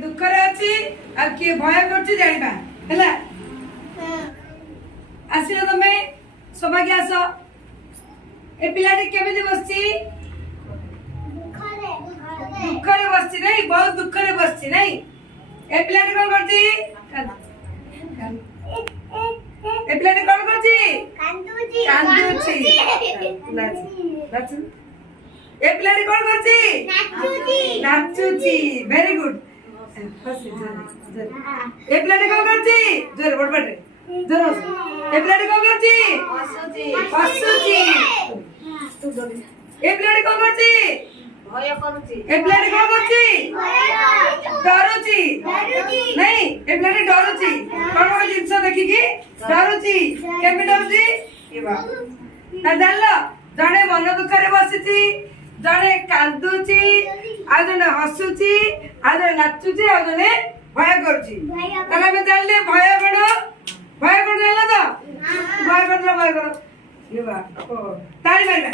ଦୁଃଖରେ ଅଛି ଆଉ କିଏ ଭୟ କରୁଛି ଜାଣିବା ହେଲା। ଆସିଲ ତମେ ସୌଭାଗ୍ୟ ଆସ। ଏ ପିଲାଟି କେମିତି ବସିଛି? ଦୁଃଖରେ ବସିଛି ନାଇଁ, ବହୁତ ଦୁଃଖରେ ବସିଛି ନାଇଁ। ଏ ପିଲାଟି କଣ କରୁଛି? ଏ ପିଲାଟି କଣ କରୁଛି? କାନ୍ଦୁଛି। ଏ ପିଲାଟି କଣ କରୁଛି? ନାଚୁଛି। Very good. ଏ ପିଲାଟି କଣ କରୁଛି? ଜୋରେ ବଡ ପାଟିରେ ଜୋରେ ହସ। ଏ ପିଲାଟି କଣ କରୁଛି? ହସୁଛି। ଏ ପିଲାଟି କଣ କରୁଛି? ଭୟ କରୁଛି। ଏ ପିଲାଟି କଣ କରୁଛି? ଡରୁଛି ନାଇଁ। ଏ ପିଲାଟି ଡରୁଛି। କଣ ଗୋଟେ ଜିନିଷ ଦେଖିକି ଡରୁଛି। କେମିତି ଡରୁଛି? ନା ଜାଣିଲ, ଜଣେ ମନ ଦୁଃଖରେ ବସିଛି, ଜଣେ କାନ୍ଦୁଛି, ଆଉ ଜଣେ ହସୁଛି, ଆଉ ଜଣେ ନାଚୁଛି, ଆଉ ଜଣେ ଭୟ କରୁଛି। ତାହେଲେ ଆମେ ଜାଣିଲେ ଭୟ କଣ? ଭୟ କଣ ଜାଣିଲ ତ? ଭୟ କର। ତାଳି ମାରିବା।